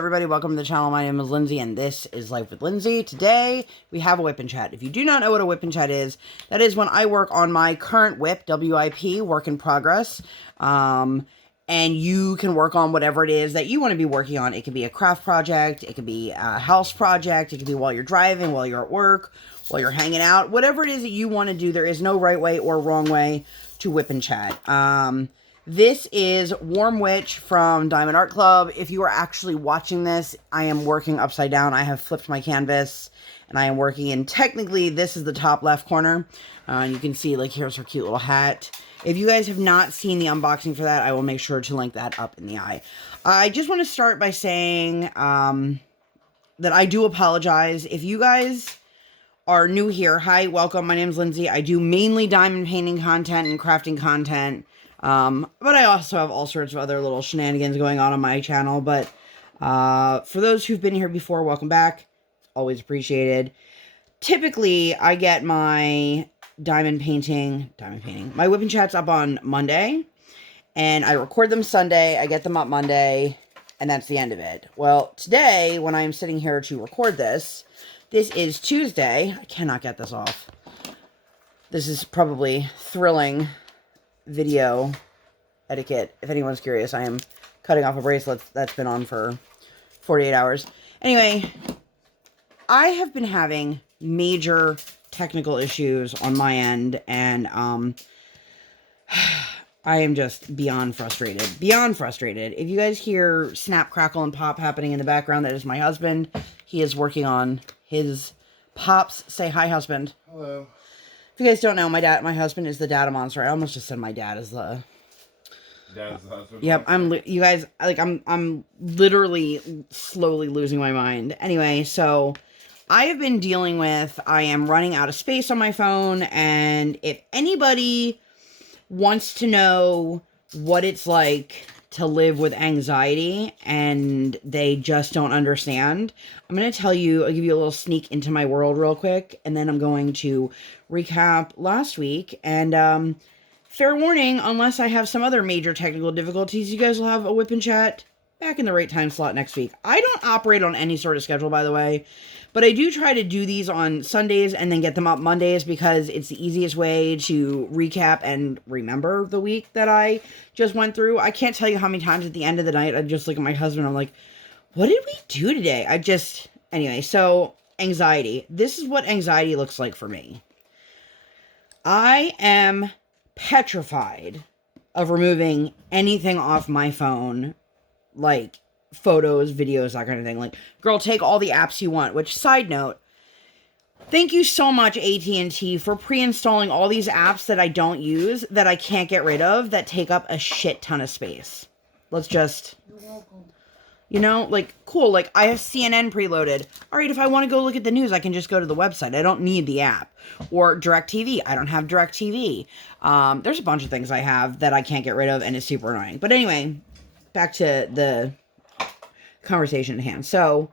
everybody, welcome to the channel. My name is Lindsay and this is Life with Lindsay. Today we have a WIP Chat. If you do not know what a WIP Chat is, that is when I work on my current WIP, WIP, work in progress. And you can work on whatever it is that you want to be working on. It could be a craft project, it could be a house project, it could be while you're driving, while you're at work, while you're hanging out. Whatever it is that you want to do, there is no right way or wrong way to WIP Chat. This is Warm Witch from Diamond Art Club. If you are actually watching this, I am working upside down. I have flipped my canvas and I am working in, technically, this is the top left corner. And you can see, like, here's her cute little hat. If you guys have not seen the unboxing for that, I will make sure to link that up in the eye. I just want to start by saying that I do apologize. If you guys are new here, hi, welcome. My name is Lindsay. I do mainly diamond painting content and crafting content. But I also have all sorts of other little shenanigans going on my channel. But for those who've been here before, welcome back. Always appreciated. Typically, I get my diamond painting, my WIP Chats up on Monday. And I record them Sunday. I get them up Monday. And that's the end of it. Well, today, when I'm sitting here to record this, this is Tuesday. I cannot get this off. This is probably thrilling video etiquette. If anyone's curious, I am cutting off a bracelet that's been on for 48 hours. Anyway, I have been having major technical issues on my end, and I am just beyond frustrated. Beyond frustrated. If you guys hear snap, crackle, and pop happening in the background, that is my husband. He is working on his pops. Say hi, husband. Hello. If you guys don't know, my husband is the DaddaMonster. I almost just said my dad is the... Dad's the husband. Yep, you guys, like, I'm literally slowly losing my mind. Anyway, so I have been dealing with, I am running out of space on my phone, and if anybody wants to know what it's like to live with anxiety and they just don't understand, I'm going to tell you, I'll give you a little sneak into my world real quick, and then I'm going to recap last week. And fair warning, unless I have some other major technical difficulties, you guys will have a WIP Chat back in the right time slot next week. I don't operate on any sort of schedule, by the way, but I do try to do these on Sundays and then get them up Mondays because it's the easiest way to recap and remember the week that I just went through. I can't tell you how many times at the end of the night I just look at my husband and I'm like, what did we do today? Anyway, so anxiety. This is what anxiety looks like for me. I am petrified of removing anything off my phone, like photos, videos, that kind of thing. Like, girl, take all the apps you want. Which, side note, thank you so much, AT&T, for pre-installing all these apps that I don't use, that I can't get rid of, that take up a shit ton of space. Let's just... You're welcome. You know, like, cool, like, I have CNN preloaded. Alright, if I want to go look at the news, I can just go to the website. I don't need the app. Or DirecTV. I don't have DirecTV. There's a bunch of things I have that I can't get rid of, and it's super annoying. But anyway, back to the conversation at hand. So,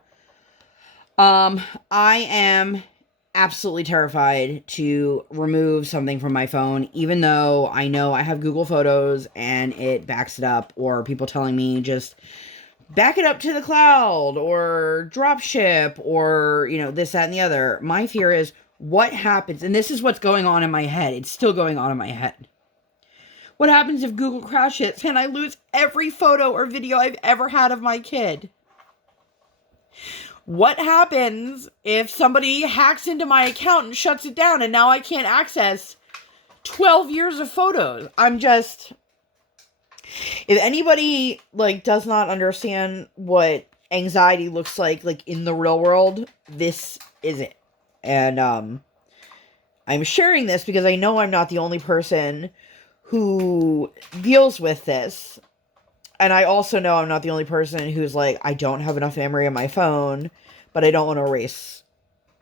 I am absolutely terrified to remove something from my phone, even though I know I have Google Photos, and it backs it up, or people telling me just... back it up to the cloud, or drop ship, or, you know, this, that, and the other. My fear is, what happens, and this is what's going on in my head. It's still going on in my head. What happens if Google crash hits and I lose every photo or video I've ever had of my kid? What happens if somebody hacks into my account and shuts it down and now I can't access 12 years of photos? If anybody, like, does not understand what anxiety looks like in the real world, this is it. And, I'm sharing this because I know I'm not the only person who deals with this. And I also know I'm not the only person who's like, I don't have enough memory on my phone, but I don't want to erase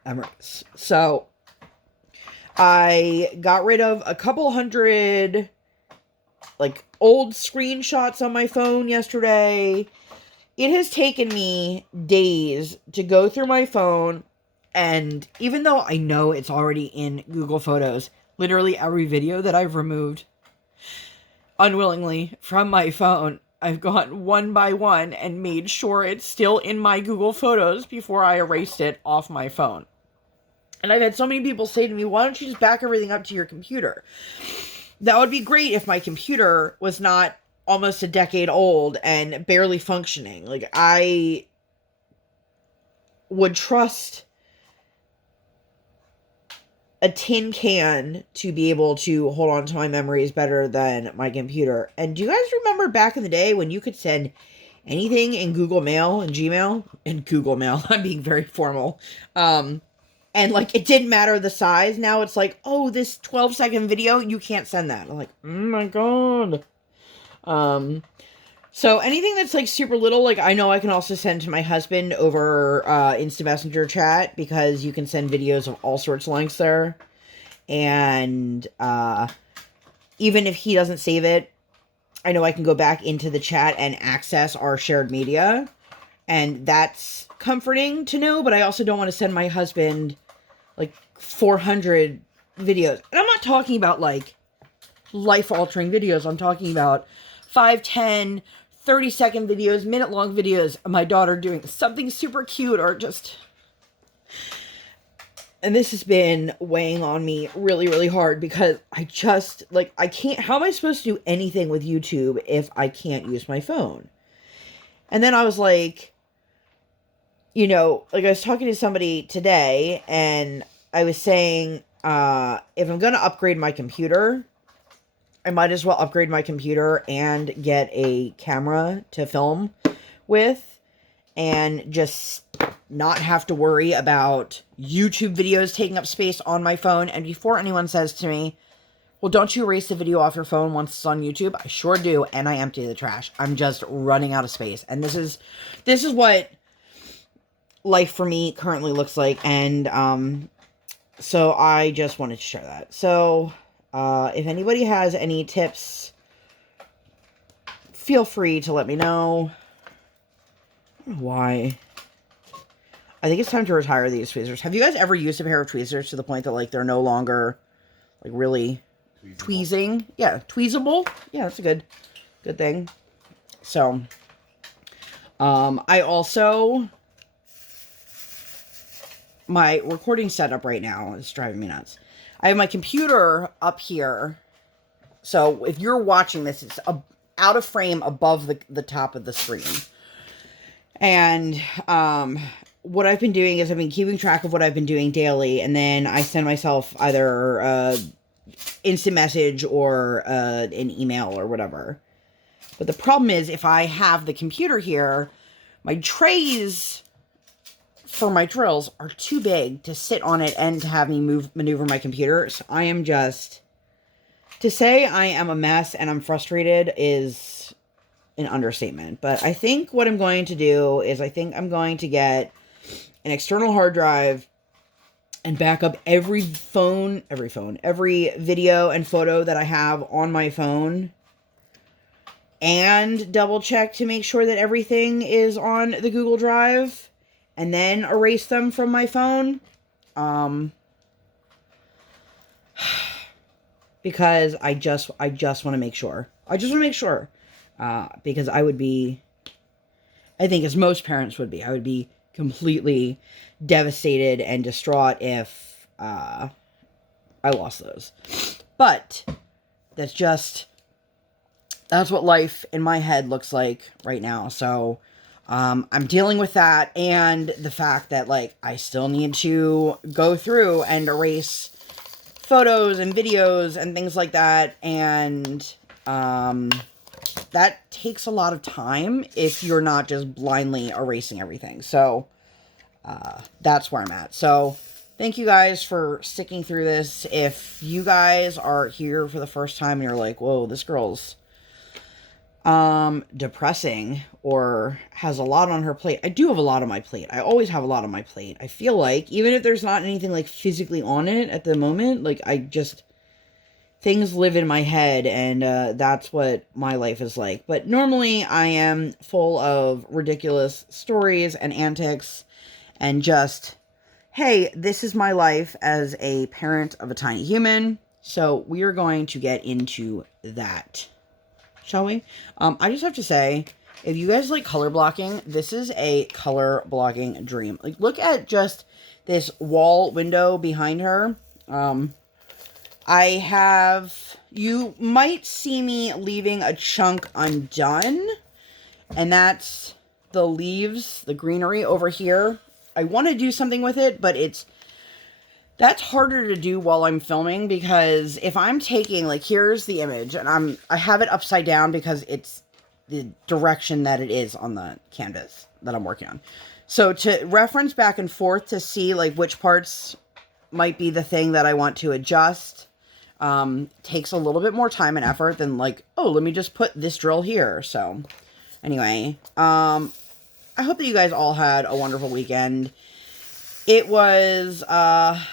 memories. So, I got rid of a couple hundred, like, old screenshots on my phone yesterday. It has taken me days to go through my phone, and even though I know it's already in Google Photos, literally every video that I've removed unwillingly from my phone I've gone one by one and made sure it's still in my Google Photos before I erased it off my phone. And I've had so many people say to me, why don't you just back everything up to your computer? That would be great if my computer was not almost a decade old and barely functioning. Like, I would trust a tin can to be able to hold on to my memories better than my computer. And do you guys remember back in the day when you could send anything in Google Mail and Gmail? In Google Mail, I'm being very formal. And like, it didn't matter the size. Now it's like, oh, this 12-second video, you can't send that. I'm like, oh my god. So anything that's like super little, like I know I can also send to my husband over Instant Messenger chat, because you can send videos of all sorts of lengths there. And even if he doesn't save it, I know I can go back into the chat and access our shared media. And that's comforting to know, but I also don't want to send my husband like 400 videos. And I'm not talking about like life-altering videos. I'm talking about 5, 10, 30-second videos, minute-long videos of my daughter doing something super cute or just... And this has been weighing on me really, really hard, because I just, like, I can't... How am I supposed to do anything with YouTube if I can't use my phone? And then I was like, you know, like I was talking to somebody today, and I was saying, if I'm going to upgrade my computer, I might as well upgrade my computer and get a camera to film with, and just not have to worry about YouTube videos taking up space on my phone. And before anyone says to me, well, don't you erase the video off your phone once it's on YouTube? I sure do, and I empty the trash. I'm just running out of space. And this is what life for me currently looks like. And so I just wanted to share that. So if anybody has any tips, feel free to let me know. I don't know why. I think it's time to retire these tweezers. Have you guys ever used a pair of tweezers to the point that like they're no longer like really tweezing? Yeah, tweezable. Yeah, that's a good thing. So I also, my recording setup right now is driving me nuts. I have my computer up here. So if you're watching this, it's out of frame above the top of the screen. And what I've been doing is I've been keeping track of what I've been doing daily, and then I send myself either instant message or an email or whatever. But the problem is, if I have the computer here, my trays for my drills are too big to sit on it and to have me maneuver my computer. So I am just... To say I am a mess and I'm frustrated is an understatement. But I think what I'm going to do is I think I'm going to get an external hard drive and back up every video and photo that I have on my phone, and double check to make sure that everything is on the Google Drive, and then erase them from my phone. Because I just want to make sure. I just want to make sure. Because I would be, I think as most parents would be, I would be completely devastated and distraught if I lost those. But that's what life in my head looks like right now. So I'm dealing with that, and the fact that like I still need to go through and erase photos and videos and things like that, and that takes a lot of time if you're not just blindly erasing everything. So that's where I'm at. So thank you guys for sticking through this. If you guys are here for the first time and you're like, whoa, this girl's depressing or has a lot on her plate. I do have a lot on my plate. I always have a lot on my plate. I feel like even if there's not anything like physically on it at the moment, like things live in my head, and that's what my life is like. But normally I am full of ridiculous stories and antics, and just, hey, this is my life as a parent of a tiny human. So we are going to get into that. shall we? I just have to say, if you guys like color blocking, this is a color blocking dream. Like, look at just this wall window behind her. You might see me leaving a chunk undone, and that's the leaves, the greenery over here. I want to do something with it, but that's harder to do while I'm filming, because if I'm taking, like, here's the image, and I have it upside down because it's the direction that it is on the canvas that I'm working on. So to reference back and forth to see, like, which parts might be the thing that I want to adjust, takes a little bit more time and effort than, like, oh, let me just put this drill here. So anyway, I hope that you guys all had a wonderful weekend. It was, I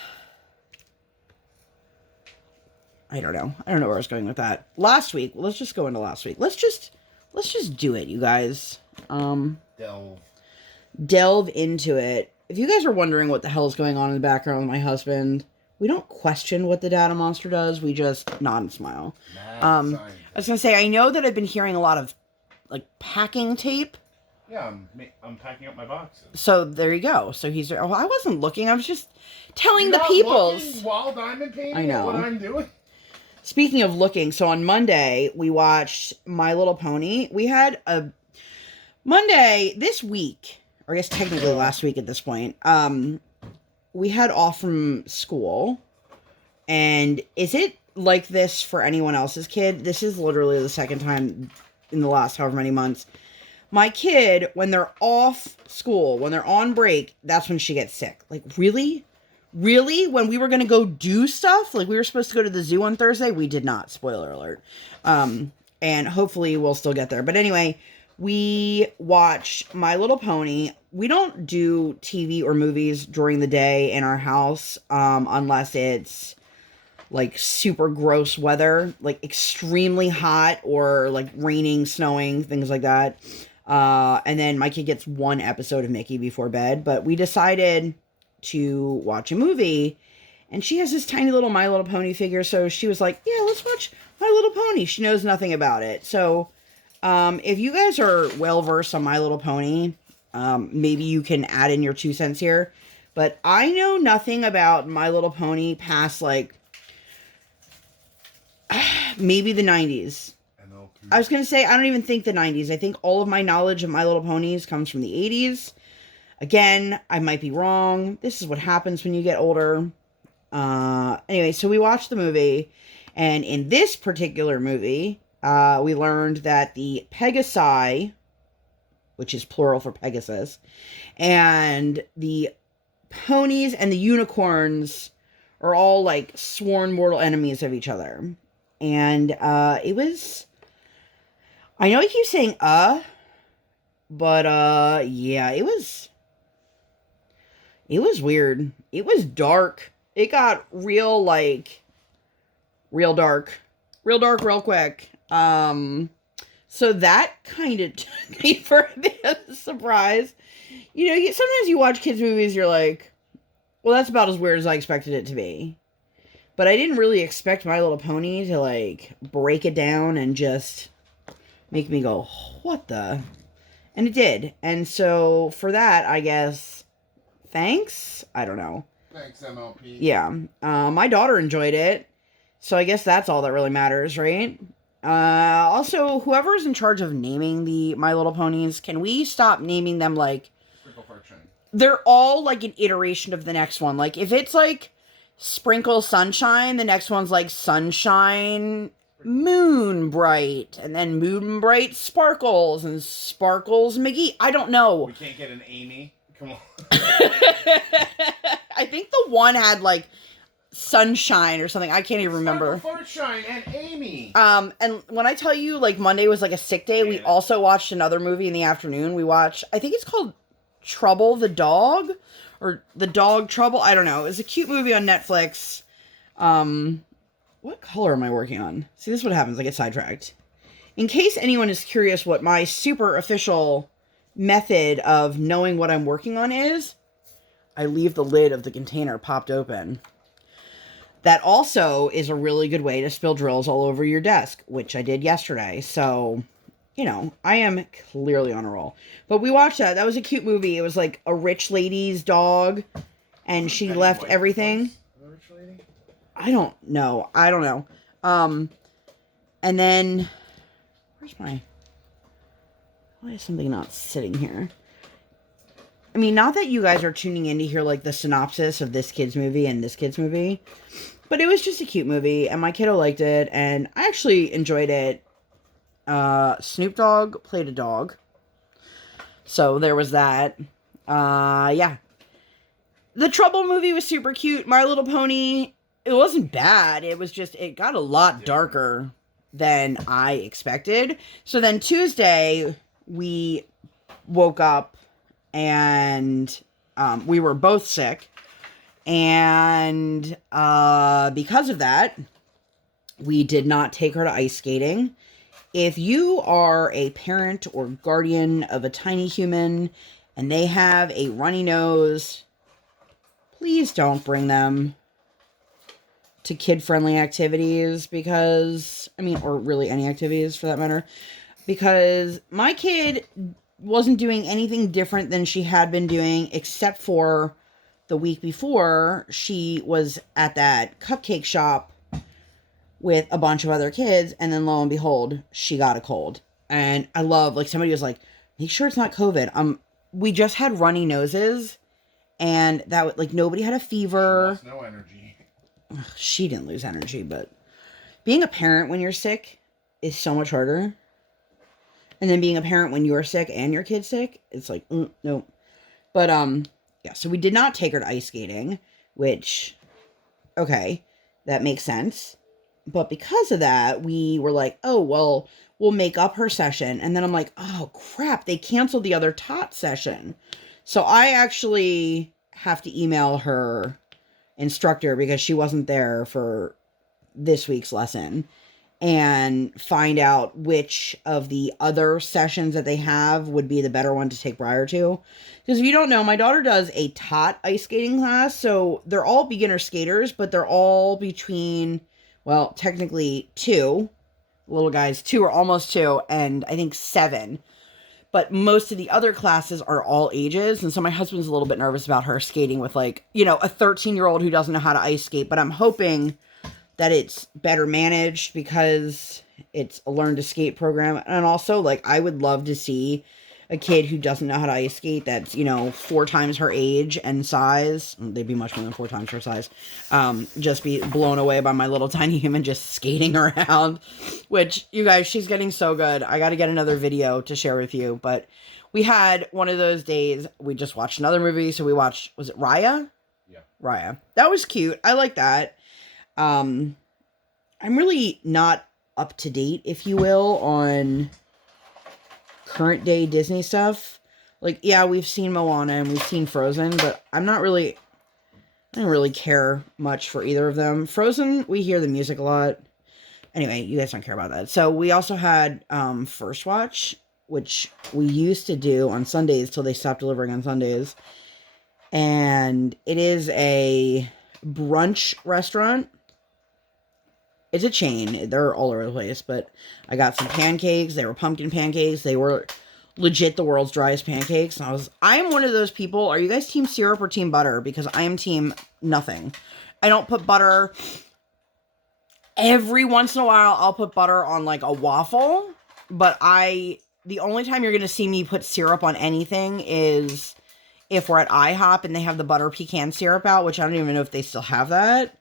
don't know where I was going with that. Last week, let's just go into last week. Let's just do it, you guys. Delve into it. If you guys are wondering what the hell is going on in the background with my husband, we don't question what the DaddaMonster does. We just nod and smile. I was going to say, I know that I've been hearing a lot of, like, packing tape. Yeah, I'm packing up my boxes. So there you go. So he's, oh, I wasn't looking. I was just telling You're the not peoples. looking while diamond painting I know what I'm doing. Speaking of looking, so on Monday, we watched My Little Pony. We had a Monday this week, or I guess technically last week at this point, we had off from school. And is it like this for anyone else's kid? This is literally the second time in the last however many months. My kid, when they're off school, when they're on break, that's when she gets sick. Like, really? Really? When we were going to go do stuff? Like, we were supposed to go to the zoo on Thursday? We did not. Spoiler alert. And hopefully we'll still get there. But anyway, we watch My Little Pony. We don't do TV or movies during the day in our house, unless it's, like, super gross weather, like extremely hot or, like, raining, snowing, things like that. And then my kid gets one episode of Mickey before bed. But we decided to watch a movie, and she has this tiny little My Little Pony figure, so she was like, yeah, let's watch My Little Pony. She knows nothing about it. So if you guys are well versed on My Little Pony, maybe you can add in your 2 cents here, but I know nothing about My Little Pony past, like, maybe the 90s. I was going to say, I don't even think the 90s. I think all of my knowledge of My Little Ponies comes from the 80s. Again, I might be wrong. This is what happens when you get older. Anyway, so we watched the movie, and in this particular movie, we learned that the Pegasi, which is plural for Pegasus, and the ponies and the unicorns are all, like, sworn mortal enemies of each other. And it was, I know I keep saying but yeah, it was weird. It was dark. It got real dark real quick. So that kind of took me for a bit of a surprise. You know, sometimes you watch kids' movies, you're like, well, that's about as weird as I expected it to be. But I didn't really expect My Little Pony to, like, break it down and just make me go, what the? And it did. And so, for that, I guess, thanks? I don't know. Thanks, MLP. Yeah. My daughter enjoyed it. So I guess that's all that really matters, right? Also, whoever's in charge of naming the My Little Ponies, can we stop naming them, like, Sprinkle Fortune. They're all, like, an iteration of the next one. Like, if it's, like, Sprinkle Sunshine, the next one's, like, Sunshine Moon Bright, and then Moon Bright Sparkles, and Sparkles McGee. I don't know. We can't get an Amy? Come on. I think the one had, like, Sunshine or something. I can't even remember. Sunshine and Amy. And when I tell you, like, Monday was, like, a sick day, we also watched another movie in the afternoon. We watched, I think it's called Trouble the Dog, or The Dog Trouble. I don't know. It's a cute movie on Netflix. What color am I working on? See, this is what happens. I get sidetracked. In case anyone is curious what my super official method of knowing what I'm working on is, I leave the lid of the container popped open. That also is a really good way to spill drills all over your desk, which I did yesterday. So, you know, I am clearly on a roll. But we watched that. That was a cute movie. It was like a rich lady's dog, and she left everything. I don't know. And then, why is something not sitting here? I mean, not that you guys are tuning in to hear, like, the synopsis of this kid's movie and this kid's movie, but it was just a cute movie, and my kiddo liked it, and I actually enjoyed it. Snoop Dogg played a dog, so there was that. Yeah. The Trouble movie was super cute. My Little Pony, it wasn't bad. It was just, it got a lot darker than I expected. So then Tuesday, we woke up and we were both sick. And because of that, we did not take her to ice skating. If you are a parent or guardian of a tiny human and they have a runny nose, please don't bring them to kid-friendly activities because, I mean, or really any activities for that matter, because my kid wasn't doing anything different than she had been doing, except for the week before she was at that cupcake shop with a bunch of other kids, and then lo and behold, she got a cold. And I love, like, somebody was like, make sure it's not COVID. We just had runny noses, and that, like, nobody had a fever. She lost no energy. She didn't lose energy, but being a parent when you're sick is so much harder. And then being a parent when you're sick and your kid's sick, it's like, no. But, yeah, so we did not take her to ice skating, which, okay, that makes sense. But because of that, we were like, oh, well, we'll make up her session. And then I'm like, oh, crap, they canceled the other tot session. So I actually have to email her instructor because she wasn't there for this week's lesson and find out which of the other sessions that they have would be the better one to take Briar to. Because if you don't know, my daughter does a tot ice skating class. So they're all beginner skaters, but they're all between, well, technically 2. Little guys, 2 or almost 2, and I think 7. But most of the other classes are all ages. And so my husband's a little bit nervous about her skating with, like, you know, a 13-year-old who doesn't know how to ice skate. But I'm hoping that it's better managed because it's a learn to skate program. And also, like, I would love to see a kid who doesn't know how to ice skate that's, you know, 4 times her age and size. They'd be much more than 4 times her size. Just be blown away by my little tiny human just skating around. Which, you guys, she's getting so good. I got to get another video to share with you. But we had one of those days. We just watched another movie. So we watched, was it Raya? Yeah. Raya. That was cute. I like that. I'm really not up to date, if you will, on current day Disney stuff. Like, yeah, we've seen Moana and we've seen Frozen, but I don't really care much for either of them. Frozen, we hear the music a lot. Anyway, you guys don't care about that. So we also had First Watch, which we used to do on Sundays till they stopped delivering on Sundays. And it is a brunch restaurant. It's a chain. They're all over the place, but I got some pancakes. They were pumpkin pancakes. They were legit the world's driest pancakes. And I'm one of those people. Are you guys team syrup or team butter? Because I am team nothing. I don't put butter. Every once in a while, I'll put butter on like a waffle. But the only time you're going to see me put syrup on anything is if we're at IHOP and they have the butter pecan syrup out, which I don't even know if they still have that.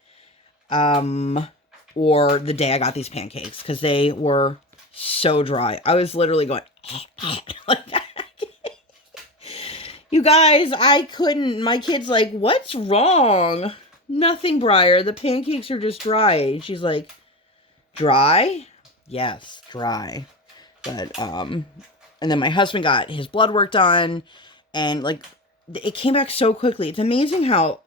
Or the day I got these pancakes, because they were so dry. I was literally going, like that. You guys, I couldn't. My kid's like, what's wrong? Nothing, Briar. The pancakes are just dry. And she's like, dry? Yes, dry. But, and then my husband got his blood work done, and, like, it came back so quickly. It's amazing how,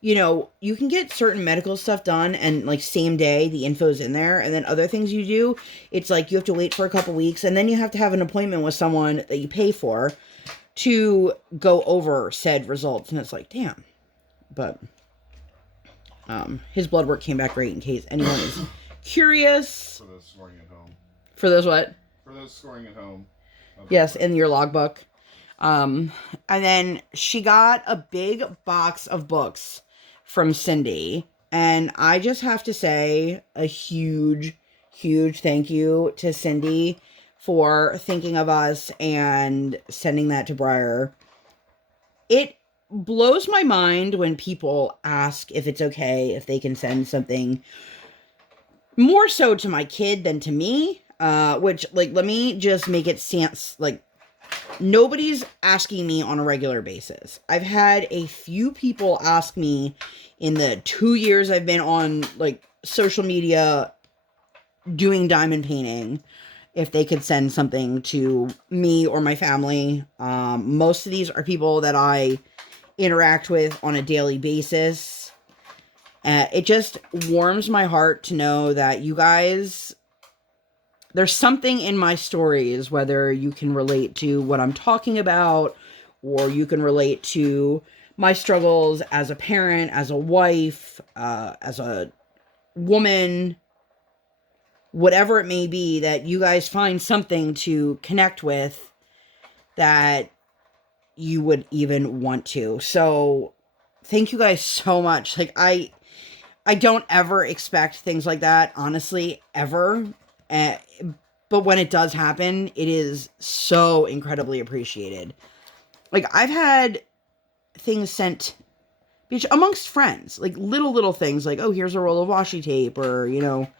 you know, you can get certain medical stuff done and, like, same day, the info's in there. And then other things you do, it's like you have to wait for a couple weeks. And then you have to have an appointment with someone that you pay for to go over said results. And it's like, damn. But His blood work came back great, in case anyone is curious. For those scoring at home. For those what? For those scoring at home. Yes, in your logbook. And then she got a big box of books from Cindy. And I just have to say a huge, huge thank you to Cindy for thinking of us and sending that to Briar. It blows my mind when people ask if it's okay, if they can send something more so to my kid than to me. Which, like, let me just make it sense, like, nobody's asking me on a regular basis. I've had a few people ask me in the 2 years I've been on, like, social media doing diamond painting if they could send something to me or my family. Most of these are people that I interact with on a daily basis. It just warms my heart to know that you guys... There's something in my stories, whether you can relate to what I'm talking about, or you can relate to my struggles as a parent, as a wife, as a woman, whatever it may be, that you guys find something to connect with that you would even want to. So thank you guys so much. Like, I don't ever expect things like that, honestly, ever. But when it does happen, it is so incredibly appreciated. Like, I've had things sent amongst friends, like little things, like, oh, here's a roll of washi tape, or, you know,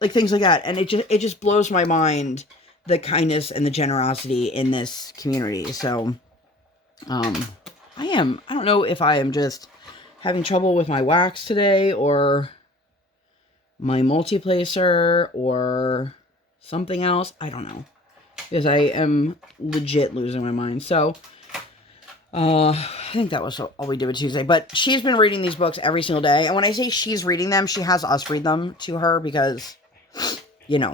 like things like that. And it just blows my mind, the kindness and the generosity in this community. So, I don't know if I am just having trouble with my wax today, or my multiplacer, or something else. I don't know, because I am legit losing my mind. So, I think that was all we did with Tuesday. But she's been reading these books every single day. And when I say she's reading them, she has us read them to her because, you know,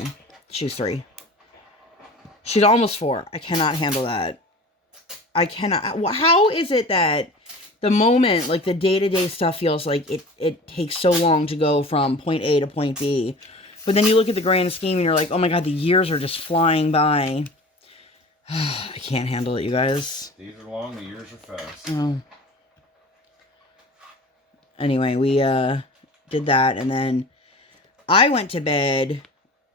she's 3. She's almost 4. I cannot handle that. I cannot. How is it that the moment, like, the day-to-day stuff feels like it takes so long to go from point A to point B. But then you look at the grand scheme and you're like, oh my god, the years are just flying by. I can't handle it, you guys. Days are long, the years are fast. Oh. Anyway, we did that, and then I went to bed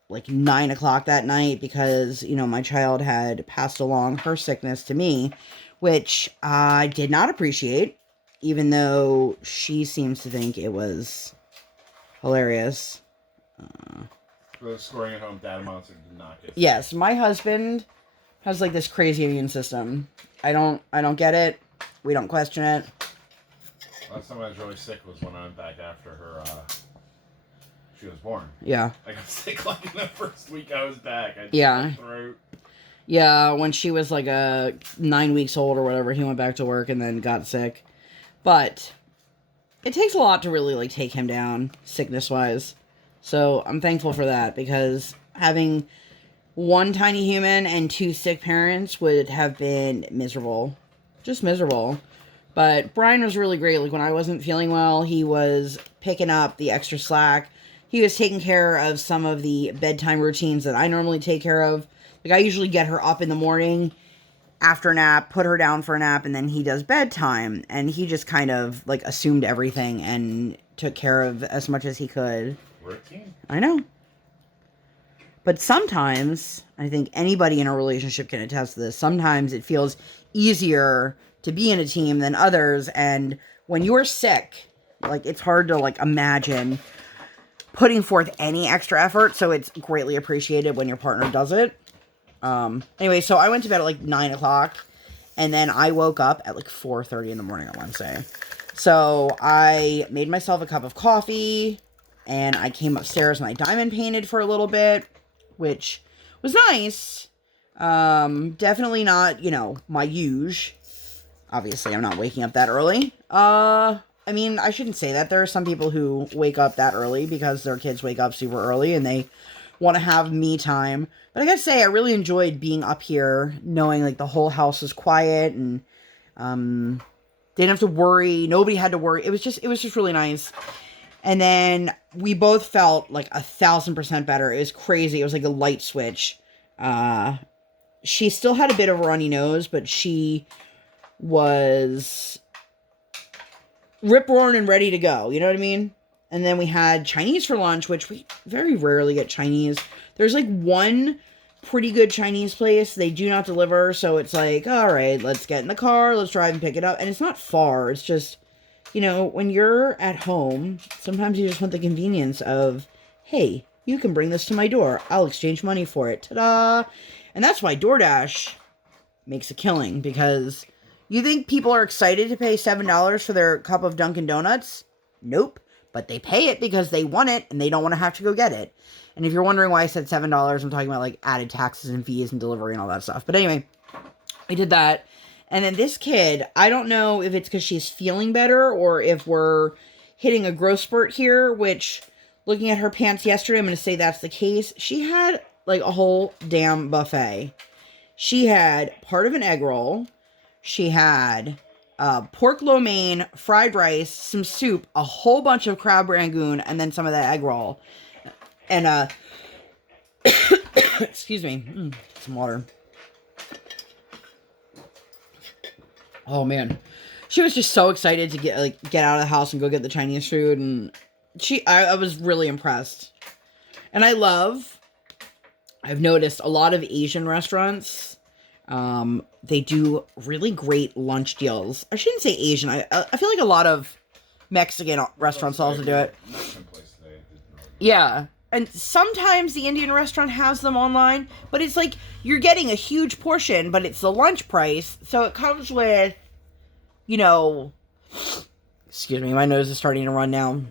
like 9 o'clock that night because, you know, my child had passed along her sickness to me, which I did not appreciate, even though she seems to think it was hilarious. For those scoring at home, DaddaMonster did not get... Yes, my husband has, like, this crazy immune system. I don't get it. We don't question it. Last time I was really sick was when I went back after her, she was born. Yeah. I got sick like in the first week I was back. I Yeah. Throat. Yeah, when she was like 9 weeks old or whatever, he went back to work and then got sick. But it takes a lot to really, like, take him down, sickness-wise. So I'm thankful for that, because having one tiny human and 2 sick parents would have been miserable. Just miserable. But Brian was really great. Like, when I wasn't feeling well, he was picking up the extra slack. He was taking care of some of the bedtime routines that I normally take care of. Like, I usually get her up in the morning after a nap, put her down for a nap, and then he does bedtime. And he just kind of, like, assumed everything and took care of as much as he could. Routine? I know. But sometimes, I think anybody in a relationship can attest to this, sometimes it feels easier to be in a team than others. And when you're sick, like, it's hard to, like, imagine putting forth any extra effort. So it's greatly appreciated when your partner does it. Anyway, so I went to bed at like 9 o'clock, and then I woke up at like 4:30 in the morning on Wednesday. So I made myself a cup of coffee, and I came upstairs and I diamond painted for a little bit, which was nice. Definitely not, you know, my usual. Obviously, I'm not waking up that early. I mean, I shouldn't say that. There are some people who wake up that early because their kids wake up super early and they want to have me time. But I gotta say, I really enjoyed being up here, knowing, like, the whole house is quiet and, Didn't have to worry. Nobody had to worry. It was just really nice. And then we both felt like 1,000% better. It was crazy. It was like a light switch. She still had a bit of a runny nose, but she was rip-roaring and ready to go. You know what I mean? And then we had Chinese for lunch, which we very rarely get Chinese. There's like one pretty good Chinese place. They do not deliver, so it's like, all right, let's get in the car, let's drive and pick it up. And it's not far. It's just, you know, when you're at home, sometimes you just want the convenience of, hey, you can bring this to my door. I'll exchange money for it. Ta-da! And that's why DoorDash makes a killing, because you think people are excited to pay $7 for their cup of Dunkin' Donuts? Nope. But they pay it because they want it and they don't want to have to go get it. And if you're wondering why I said $7, I'm talking about like added taxes and fees and delivery and all that stuff. But anyway, I did that. And then this kid, I don't know if it's because she's feeling better or if we're hitting a growth spurt here, which looking at her pants yesterday, I'm going to say that's the case. She had like a whole damn buffet. She had part of an egg roll. She had pork lo mein, fried rice, some soup, a whole bunch of crab rangoon, and then some of that egg roll. And, excuse me, some water. Oh, man. She was just so excited to get out of the house and go get the Chinese food, and I was really impressed. And I've noticed a lot of Asian restaurants, they do really great lunch deals. I shouldn't say Asian. I feel like a lot of Mexican restaurants also do it. Yeah. And sometimes the Indian restaurant has them online, but it's like you're getting a huge portion, but it's the lunch price. So it comes with, you know, excuse me, my nose is starting to run now.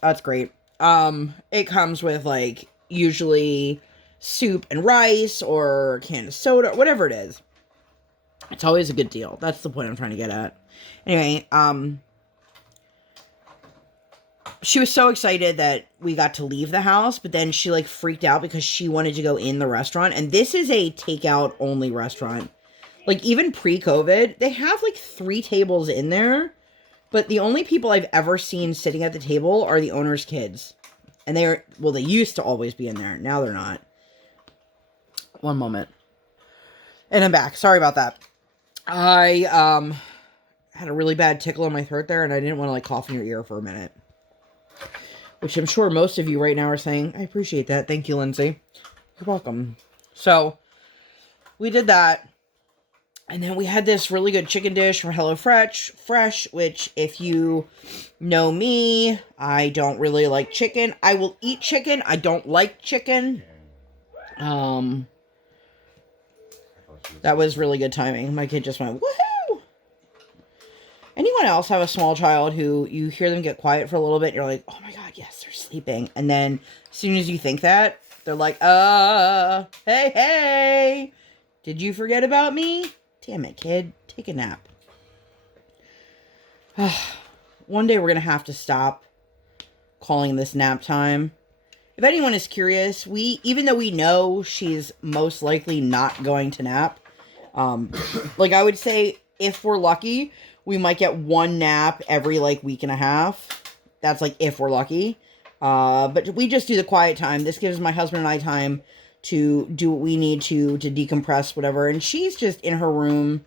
That's great. It comes with like usually soup and rice or a can of soda, whatever it is. It's always a good deal. That's the point I'm trying to get at. Anyway, she was so excited that we got to leave the house, but then she like freaked out because she wanted to go in the restaurant. And this is a takeout only restaurant. Like even pre-COVID, they have like 3 tables in there, but the only people I've ever seen sitting at the table are the owner's kids. And they used to always be in there. Now they're not. One moment. And I'm back. Sorry about that. I had a really bad tickle in my throat there, and I didn't want to like cough in your ear for a minute. Which I'm sure most of you right now are saying, I appreciate that. Thank you, Lindsay. You're welcome. So, we did that. And then we had this really good chicken dish from HelloFresh, which if you know me, I don't really like chicken. I will eat chicken. I don't like chicken. That was really good timing. My kid just went, woohoo! Anyone else have a small child who you hear them get quiet for a little bit, and you're like, oh my god, yes, they're sleeping. And then as soon as you think that, they're like, hey, did you forget about me? Damn it, kid. Take a nap. One day we're going to have to stop calling this nap time. If anyone is curious, even though we know she's most likely not going to nap, like I would say if we're lucky, we might get one nap every like week and a half. That's like if we're lucky. But we just do the quiet time. This gives my husband and I time to do what we need to decompress, whatever. And she's just in her room.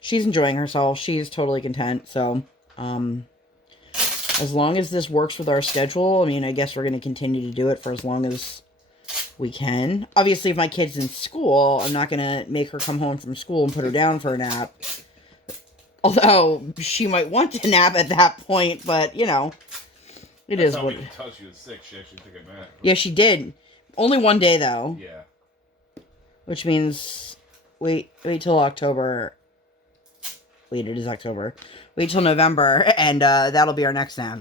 She's enjoying herself. She's totally content. So, as long as this works with our schedule, I mean, I guess we're going to continue to do it for as long as we can. Obviously, if my kid's in school, I'm not going to make her come home from school and put her down for a nap. Although, she might want to nap at that point, but, you know, it is what... Until she was sick, she actually took a nap. Yeah, she did. Only one day, though. Yeah. Which means, wait till October. Wait, it is October. Wait till November, and that'll be our next nap.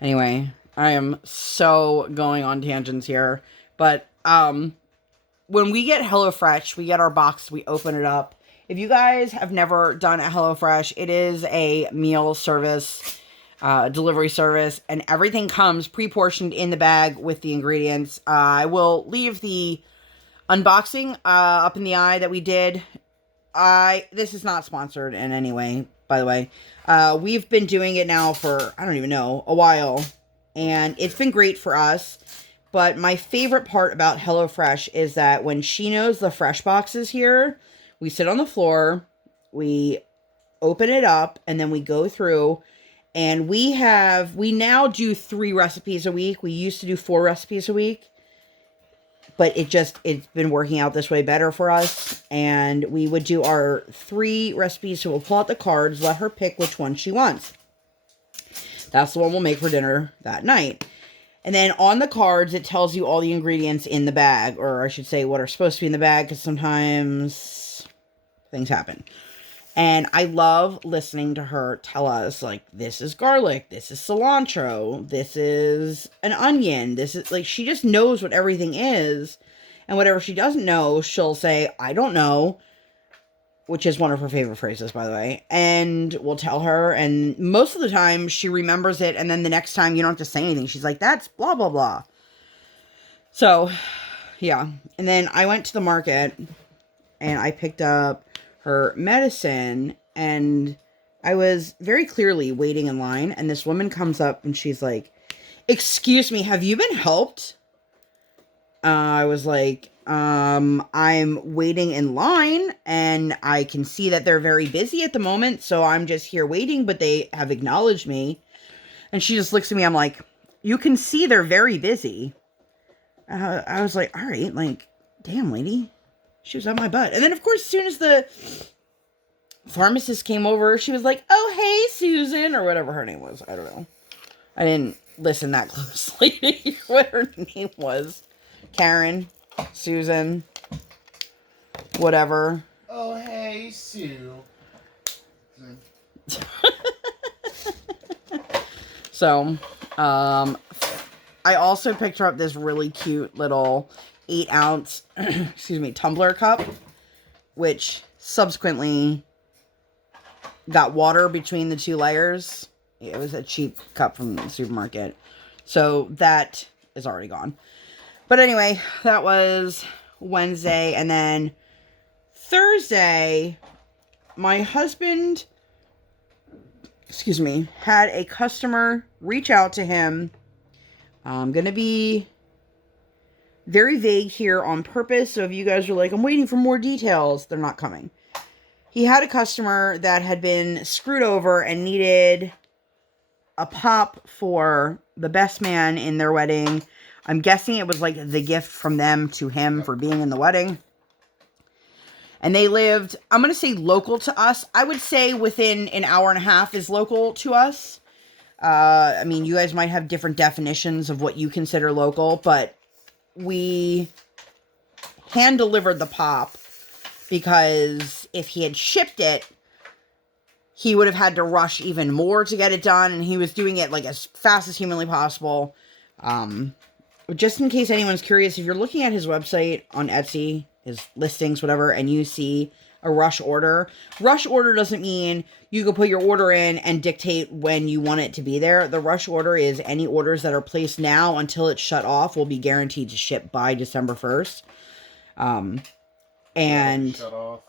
Anyway, I am so going on tangents here. But, when we get HelloFresh, we get our box, we open it up. If you guys have never done a HelloFresh, it is a meal service, delivery service, and everything comes pre-portioned in the bag with the ingredients. I will leave the unboxing up in the eye that we did this is not sponsored in any way, by the way. We've been doing it now for, I don't even know, a while. And it's been great for us. But my favorite part about HelloFresh is that when she knows the fresh box is here, we sit on the floor, we open it up, and then we go through. And we now do 3 recipes a week. We used to do 4 recipes a week. But it's been working out this way better for us. And we would do our 3 recipes. So we'll pull out the cards, let her pick which one she wants. That's the one we'll make for dinner that night. And then on the cards, it tells you all the ingredients in the bag. Or I should say what are supposed to be in the bag. Because sometimes things happen. And I love listening to her tell us, like, this is garlic, this is cilantro, this is an onion, this is, like, she just knows what everything is. And whatever she doesn't know, she'll say, I don't know, which is one of her favorite phrases, by the way. And we'll tell her, and most of the time, she remembers it, and then the next time, you don't have to say anything. She's like, that's blah, blah, blah. So, yeah. And then I went to the market, and I picked up her medicine, and I was very clearly waiting in line, and this woman comes up and she's like, excuse me, have you been helped? I was like, I'm waiting in line, and I can see that they're very busy at the moment, so I'm just here waiting, but they have acknowledged me. And she just looks at me, I'm like, you can see they're very busy. I was like, all right, like, damn, lady. She was on my butt. And then, of course, as soon as the pharmacist came over, she was like, oh, hey, Susan, or whatever her name was. I don't know. I didn't listen that closely to hear what her name was. Karen, Susan, whatever. Oh, hey, Sue. So, I also picked her up this really cute little 8-ounce, excuse me, tumbler cup, which subsequently got water between the 2 layers. It was a cheap cup from the supermarket. So that is already gone. But anyway, that was Wednesday. And then Thursday, my husband, excuse me, had a customer reach out to him. I'm going to be very vague here on purpose. So if you guys are like, I'm waiting for more details, they're not coming. He had a customer that had been screwed over and needed a pop for the best man in their wedding. I'm guessing it was like the gift from them to him for being in the wedding. And they lived, I'm going to say local to us. I would say within an hour and a half is local to us. I mean, you guys might have different definitions of what you consider local, but we hand delivered the pop because if he had shipped it, he would have had to rush even more to get it done, and he was doing it like as fast as humanly possible. Just in case anyone's curious, if you're looking at his website on Etsy, his listings, whatever, and you see a rush order doesn't mean you can put your order in and dictate when you want it to be there. The rush order is any orders that are placed now until it's shut off will be guaranteed to ship by December 1st. And shut off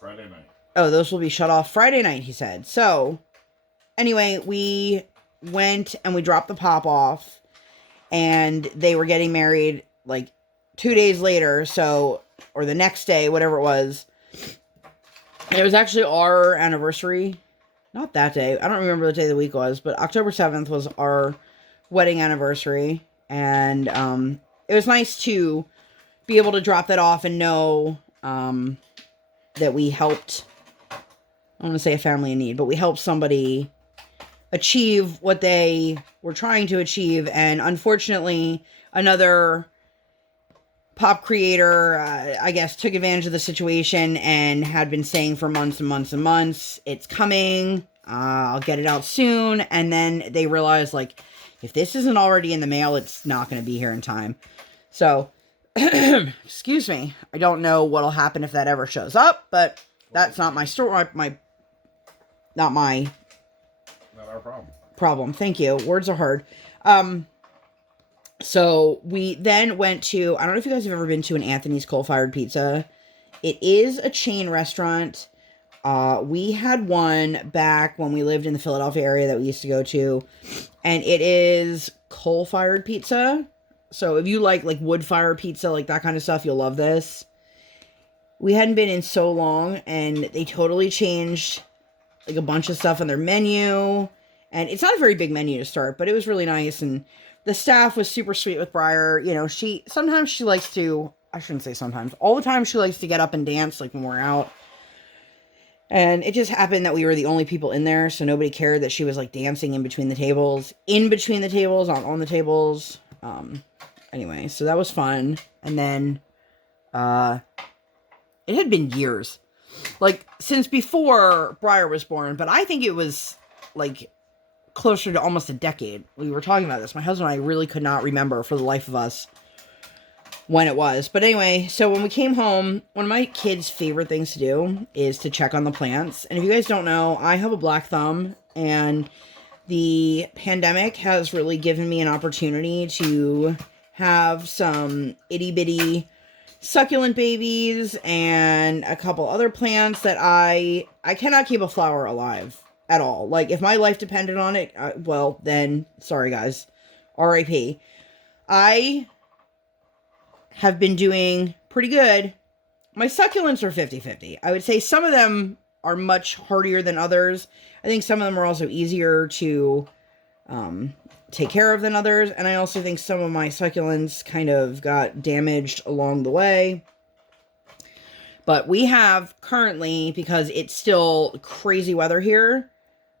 Friday night. Oh, those will be shut off Friday night, he said. So anyway, we went and we dropped the pop off, and they were getting married like 2 days later. So, or the next day, whatever it was. And it was actually our anniversary. Not that day. I don't remember the day of the week was, but October 7th was our wedding anniversary. And it was nice to be able to drop that off and know that we helped, I don't want to say a family in need, but we helped somebody achieve what they were trying to achieve. And unfortunately, another pop creator, I guess, took advantage of the situation and had been saying for months and months and months, it's coming, I'll get it out soon. And then they realized, like, if this isn't already in the mail, it's not going to be here in time. So, excuse me, I don't know what'll happen if that ever shows up, but that's not my story, not our problem. Problem. Thank you. Words are hard. So we then went to, I don't know if you guys have ever been to an Anthony's coal-fired pizza It is a chain restaurant. We had one back when we lived in the Philadelphia area that we used to go to, and it is coal-fired pizza. So if you like wood-fired pizza, like that kind of stuff, you'll love this. We hadn't been in so long, and they totally changed like a bunch of stuff on their menu. And it's not a very big menu to start, but it was really nice. And the staff was super sweet with Briar. You know, sometimes she likes to, I shouldn't say sometimes, all the time she likes to get up and dance, like when we're out. And it just happened that we were the only people in there, so nobody cared that she was like dancing in between the tables, on the tables. Anyway, so that was fun. And then, it had been years, like since before Briar was born, but I think it was like closer to almost a decade. We were talking about this. My husband and I really could not remember for the life of us when it was. But anyway, so when we came home, one of my kids' favorite things to do is to check on the plants. And if you guys don't know, I have a black thumb, and the pandemic has really given me an opportunity to have some itty-bitty succulent babies and a couple other plants that I cannot keep a flower alive at all. Like, if my life depended on it, well, then, sorry guys, R.I.P. I have been doing pretty good. My succulents are 50-50. I would say some of them are much hardier than others. I think some of them are also easier to take care of than others. And I also think some of my succulents kind of got damaged along the way. But we have currently, because it's still crazy weather here,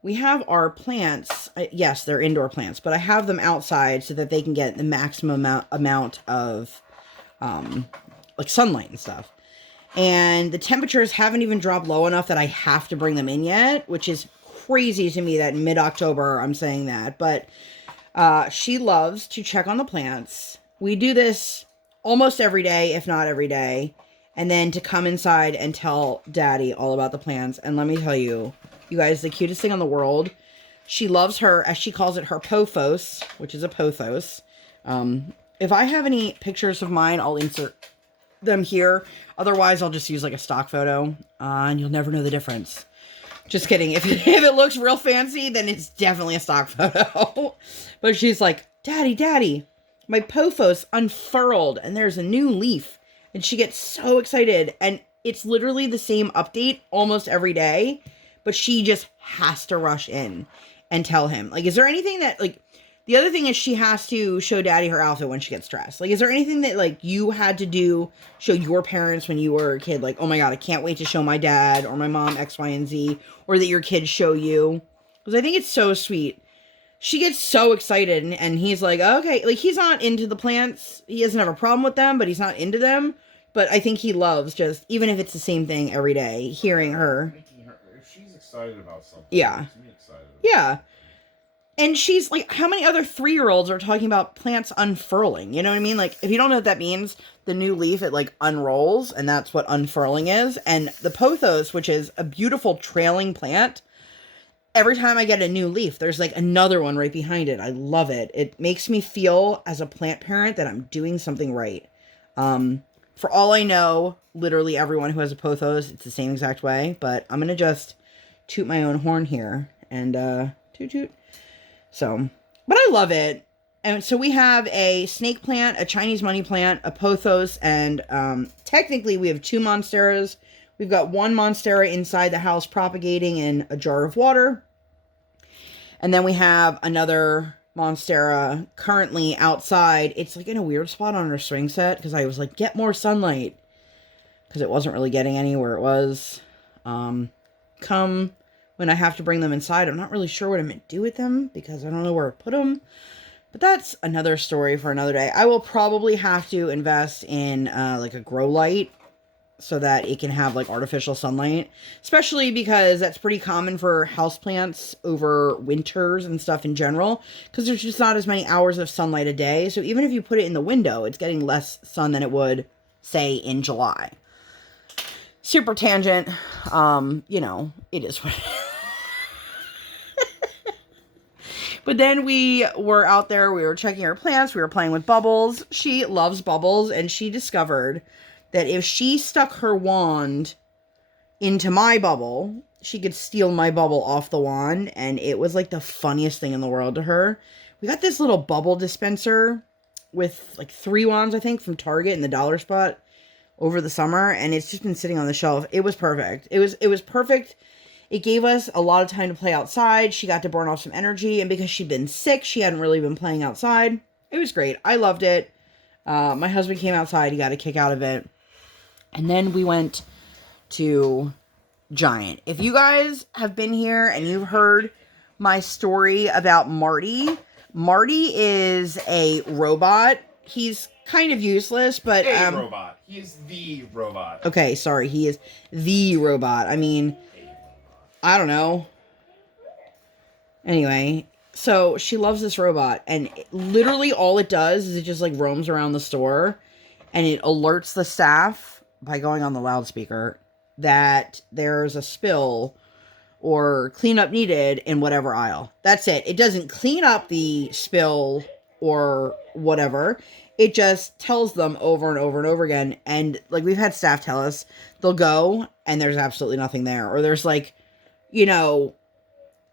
we have our plants. Yes, they're indoor plants, but I have them outside so that they can get the maximum amount of like sunlight and stuff. And the temperatures haven't even dropped low enough that I have to bring them in yet, which is crazy to me that in mid-October I'm saying that. But she loves to check on the plants. We do this almost every day, if not every day. And then to come inside and tell Daddy all about the plants. And let me tell you, you guys, the cutest thing in the world. She loves her, as she calls it, her pothos, which is a pothos. If I have any pictures of mine, I'll insert them here. Otherwise, I'll just use like a stock photo, and you'll never know the difference. Just kidding. If it looks real fancy, then it's definitely a stock photo. But she's like, Daddy, my pothos unfurled, and there's a new leaf. And she gets so excited, and it's literally the same update almost every day, but she just has to rush in and tell him. Like, is there anything that, like, the other thing is she has to show Daddy her outfit when she gets dressed. Like, is there anything that, like, you had to do, show your parents when you were a kid? Like, oh my God, I can't wait to show my dad or my mom X, Y, and Z. Or that your kids show you. Because I think it's so sweet. She gets so excited, and he's like, okay. Like, he's not into the plants. He doesn't have a problem with them, but he's not into them. But I think he loves just, even if it's the same thing every day, hearing her. If she's excited about something, yeah. It makes me excited. Yeah. And she's like, how many other 3-year-olds are talking about plants unfurling? You know what I mean? Like, if you don't know what that means, the new leaf, it like unrolls, and that's what unfurling is. And the pothos, which is a beautiful trailing plant, every time I get a new leaf, there's like another one right behind it. I love it. It makes me feel as a plant parent that I'm doing something right. For all I know, literally everyone who has a pothos, it's the same exact way. But I'm going to just toot my own horn here and toot toot. So, but I love it. And so we have a snake plant, a Chinese money plant, a pothos, and technically we have 2 monsteras. We've got 1 monstera inside the house propagating in a jar of water. And then we have another monstera currently outside. It's like in a weird spot on her swing set because I was like, get more sunlight. Because it wasn't really getting any where it was. Come when I have to bring them inside, I'm not really sure what I'm going to do with them because I don't know where to put them. But that's another story for another day. I will probably have to invest in like a grow light so that it can have like artificial sunlight, especially because that's pretty common for houseplants over winters and stuff in general, because there's just not as many hours of sunlight a day. So even if you put it in the window, it's getting less sun than it would, say, in July. Super tangent. You know, it is what it is. But then we were out there, we were checking our plants, we were playing with Bubbles. She loves Bubbles, and she discovered that if she stuck her wand into my bubble, she could steal my bubble off the wand, and it was like the funniest thing in the world to her. We got this little bubble dispenser with like 3 wands, I think, from Target in the dollar spot over the summer, and it's just been sitting on the shelf. It was perfect. It was perfect. It gave us a lot of time to play outside. She got to burn off some energy, and because she'd been sick, she hadn't really been playing outside. It was great. I loved it. My husband came outside. He got a kick out of it. And then we went to Giant. If you guys have been here and you've heard my story about Marty, Marty is a robot. He's kind of useless, but... A robot. He is the robot. Okay, sorry. He is the robot. I mean, I don't know. Anyway, so she loves this robot, and literally all it does is it just, like, roams around the store, and it alerts the staff by going on the loudspeaker that there's a spill or cleanup needed in whatever aisle. That's it. It doesn't clean up the spill or whatever. It just tells them over and over and over again. And like we've had staff tell us, they'll go and there's absolutely nothing there. Or there's like, you know,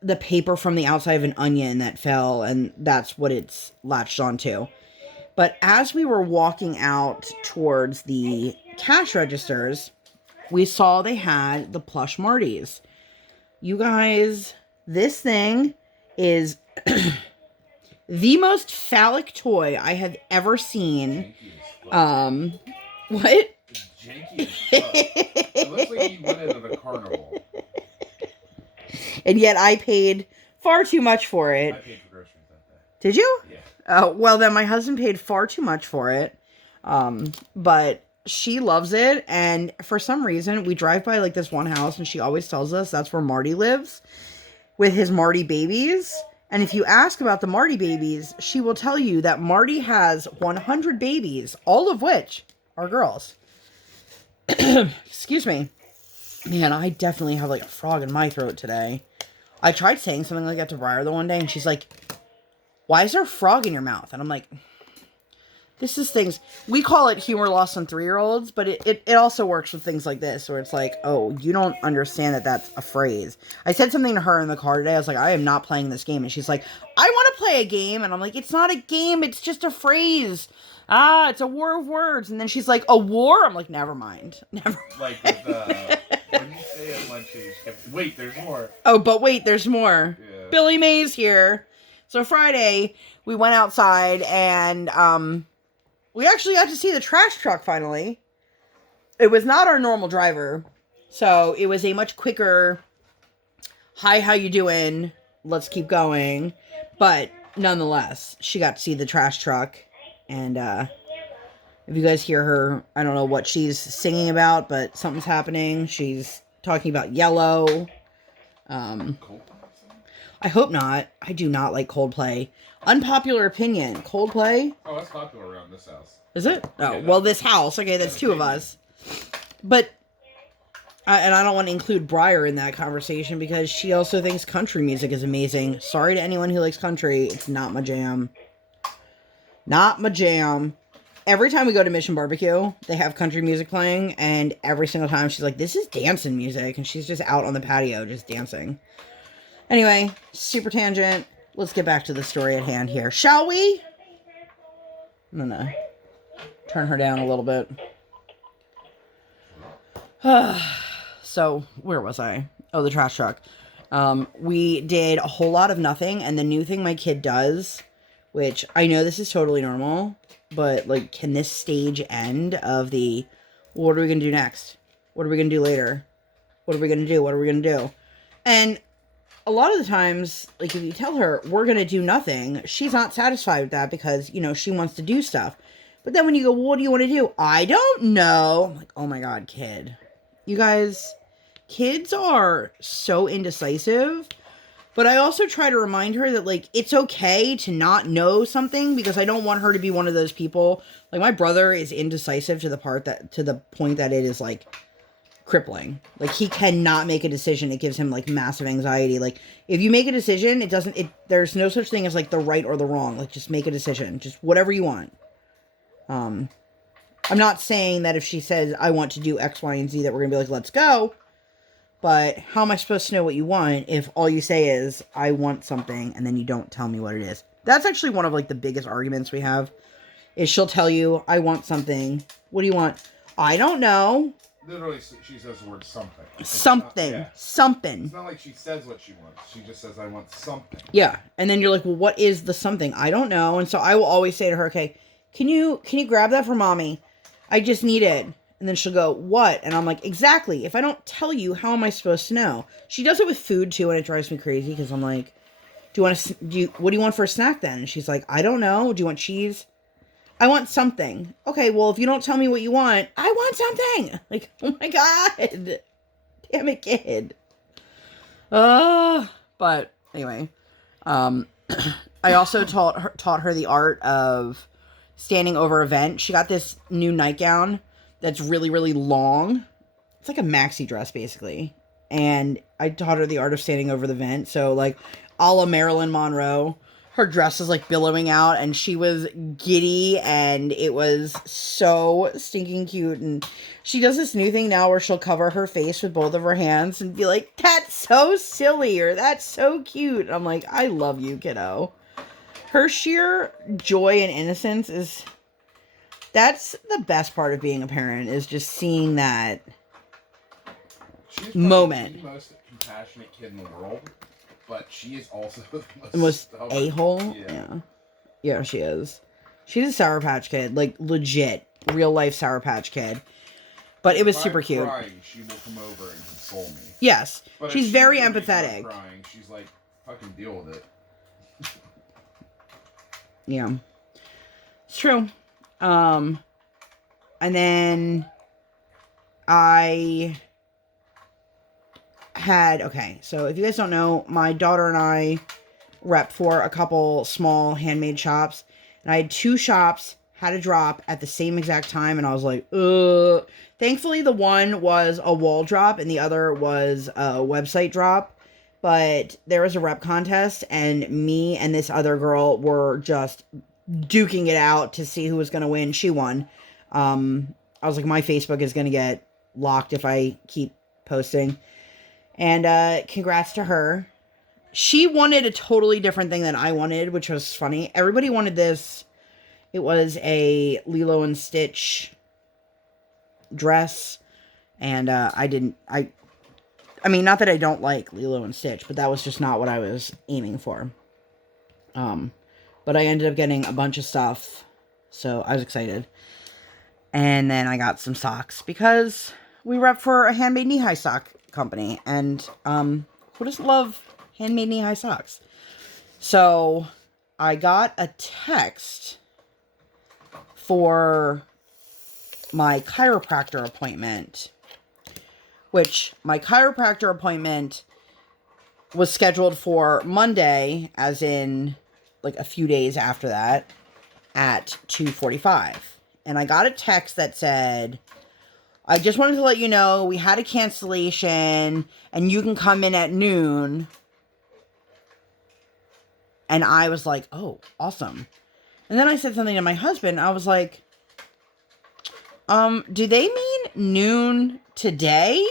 the paper from the outside of an onion that fell, and that's what it's latched onto. But as we were walking out towards the cash registers, we saw they had the plush Martys. You guys, this thing is the most phallic toy I have ever seen. What? Janky as fuck. It looks like he went into the carnival. And yet I paid far too much for it. I paid for groceries that day. Did you? Yeah. Oh, well then my husband paid far too much for it. But she loves it, and for some reason we drive by like this one house and she always tells us that's where Marty lives with his Marty babies. And if you ask about the Marty babies, she will tell you that Marty has 100 babies, all of which are girls. Excuse me. Man, I definitely have like a frog in my throat today. I tried saying something like that to Briar the one day, and she's like, "Why is there a frog in your mouth?" And I'm like, this is things, we call it humor loss on 3-year-olds, but it also works with things like this, where it's like, oh, you don't understand that that's a phrase. I said something to her in the car today. I was like, I am not playing this game. And she's like, I want to play a game. And I'm like, it's not a game. It's just a phrase. It's a war of words. And then she's like, a war? I'm like, never mind. Never mind. Like with, when you say it once, you just wait, there's more. Oh, but wait, there's more. Yeah. Billy Mays here. So Friday, we went outside and, we actually got to see the trash truck finally. It was not our normal driver. So it was a much quicker, hi, how you doing? Let's keep going. But nonetheless, she got to see the trash truck. And if you guys hear her, I don't know what she's singing about, but something's happening. She's talking about yellow. I hope not. I do not like Coldplay. Unpopular opinion. Coldplay? Oh, that's popular around this house. Is it? Oh, Yeah, well, this house. Okay, that's 2 of us. But, and I don't want to include Briar in that conversation because she also thinks country music is amazing. Sorry to anyone who likes country. It's not my jam. Not my jam. Every time we go to Mission Barbecue, they have country music playing, and every single time she's like, this is dancing music, and she's just out on the patio just dancing. Anyway, super tangent. Let's get back to the story at hand here, shall we? I'm gonna turn her down a little bit. So, where was I? Oh, the trash truck. We did a whole lot of nothing, and the new thing my kid does, which I know this is totally normal, but, like, can this stage end of the, what are we gonna do next? What are we gonna do later? What are we gonna do? What are we gonna do? And a lot of the times, like, if you tell her, we're going to do nothing, she's not satisfied with that because, you know, she wants to do stuff. But then when you go, well, what do you want to do? I don't know. I'm like, oh my God, kid. You guys, kids are so indecisive. But I also try to remind her that, like, it's okay to not know something because I don't want her to be one of those people. Like, my brother is indecisive to the point that it is, like, crippling. Like, he cannot make a decision. It gives him like massive anxiety. Like, if you make a decision, there's no such thing as like the right or the wrong. Like, just make a decision, just whatever you want. And I'm not saying that if she says, I want to do X, Y, and Z, that we're going to be like, let's go. But how am I supposed to know what you want if all you say is, I want something, and then you don't tell me what it is? That's actually one of, like, the biggest arguments we have, is she'll tell you, I want something. What do you want? I don't know. Literally, she says the word something. Something. Something. It's not like she says what she wants. She just says, I want something. Yeah. And then you're like, well, what is the something? I don't know. And so I will always say to her, okay, can you grab that for mommy? I just need it. And then she'll go, what? And I'm like, exactly. If I don't tell you, how am I supposed to know? She does it with food too, and it drives me crazy because I'm like, what do you want for a snack then? And she's like, I don't know. Do you want cheese? I want something. Okay, well, if you don't tell me what you want, I want something. Like, oh my God. Damn it, kid. But anyway, I also taught her the art of standing over a vent. She got this new nightgown that's really, really long. It's like a maxi dress, basically. And I taught her the art of standing over the vent. So, like, a la Marilyn Monroe, her dress is, like, billowing out, and she was giddy, and it was so stinking cute. And she does this new thing now where she'll cover her face with both of her hands and be like, that's so silly, or that's so cute. And I'm like, I love you, kiddo. Her sheer joy and innocence that's the best part of being a parent, is just seeing that She's moment. The most compassionate kid in the world, but she is also the most stubborn. A-hole. Yeah, she is. She's a Sour Patch Kid, like legit, real life Sour Patch Kid. But it was super cute. Crying, she will come over and console me. Yes, but she's very empathetic. Crying, she's like, fucking deal with it. Yeah, it's true. And then I had, okay, so if you guys don't know, my daughter and I rep for a couple small handmade shops, and I had 2 shops had a drop at the same exact time, and I was like, ugh. Thankfully, the one was a wall drop, and the other was a website drop, but there was a rep contest, and me and this other girl were just duking it out to see who was going to win. She won. I was like, my Facebook is going to get locked if I keep posting. And congrats to her. She wanted a totally different thing than I wanted, which was funny. Everybody wanted this. It was a Lilo and Stitch dress. And I mean, not that I don't like Lilo and Stitch, but that was just not what I was aiming for. But I ended up getting a bunch of stuff, so I was excited. And then I got some socks, because we rep for a handmade knee-high sock company, and who doesn't love handmade knee-high socks? So I got a text for my chiropractor appointment, which my chiropractor appointment was scheduled for Monday, as in like a few days after that, at 2:45. And I got a text that said, I just wanted to let you know we had a cancellation and you can come in at noon. And I was like, oh, awesome. And then I said something to my husband. I was like, do they mean noon today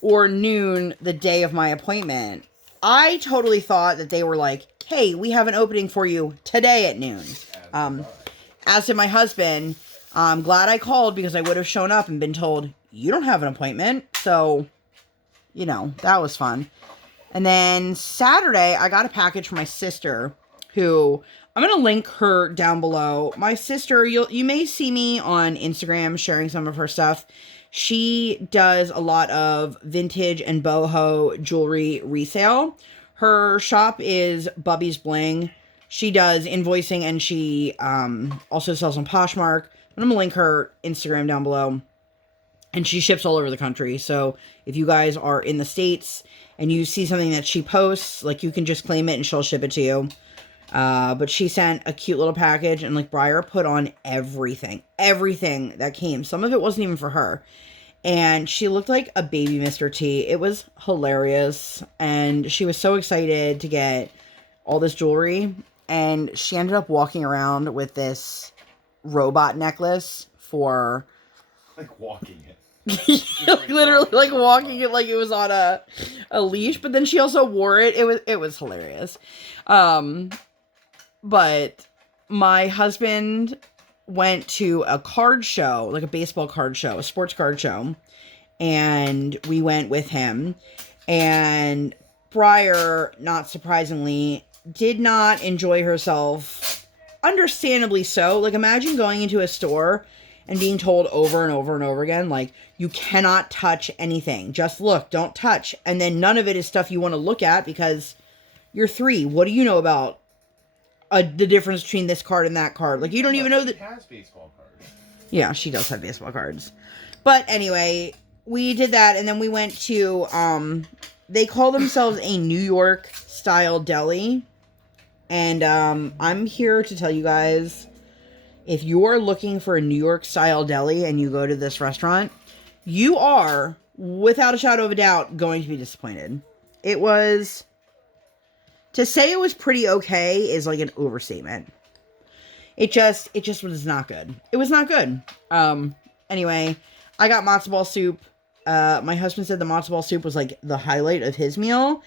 or noon the day of my appointment? I totally thought that they were like, hey, we have an opening for you today at noon. As did my husband. I'm glad I called, because I would have shown up and been told, you don't have an appointment. So, you know, that was fun. And then Saturday, I got a package from my sister, who, I'm going to link her down below. My sister, you may see me on Instagram sharing some of her stuff. She does a lot of vintage and boho jewelry resale. Her shop is Bubbie's Bling. She does invoicing, and she also sells on Poshmark. I'm going to link her Instagram down below. And she ships all over the country. So if you guys are in the States and you see something that she posts, like, you can just claim it and she'll ship it to you. But she sent a cute little package, and like Briar put on everything that came. Some of it wasn't even for her. And she looked like a baby Mr. T. It was hilarious. And she was so excited to get all this jewelry. And she ended up walking around with this robot necklace for Like walking it. literally like walking it like it was on a leash, but then she also wore it. It was hilarious. But my husband went to a card show, like a baseball card show, a sports card show, and we went with him. And Briar, not surprisingly, did not enjoy herself, understandably so. Like, imagine going into a store and being told over and over and over again, like, you cannot touch anything. Just look, don't touch. And then none of it is stuff you want to look at because you're 3. What do you know about the difference between this card and that card? Like, you don't even know that. She has baseball cards. Yeah, she does have baseball cards. But anyway, we did that, and then we went to, they call themselves a New York style deli. And I'm here to tell you guys, if you're looking for a New York style deli and you go to this restaurant, you are, without a shadow of a doubt, going to be disappointed. It was, to say it was pretty okay is like an overstatement. It just was not good. It was not good. Anyway, I got matzo ball soup. My husband said the matzo ball soup was like the highlight of his meal.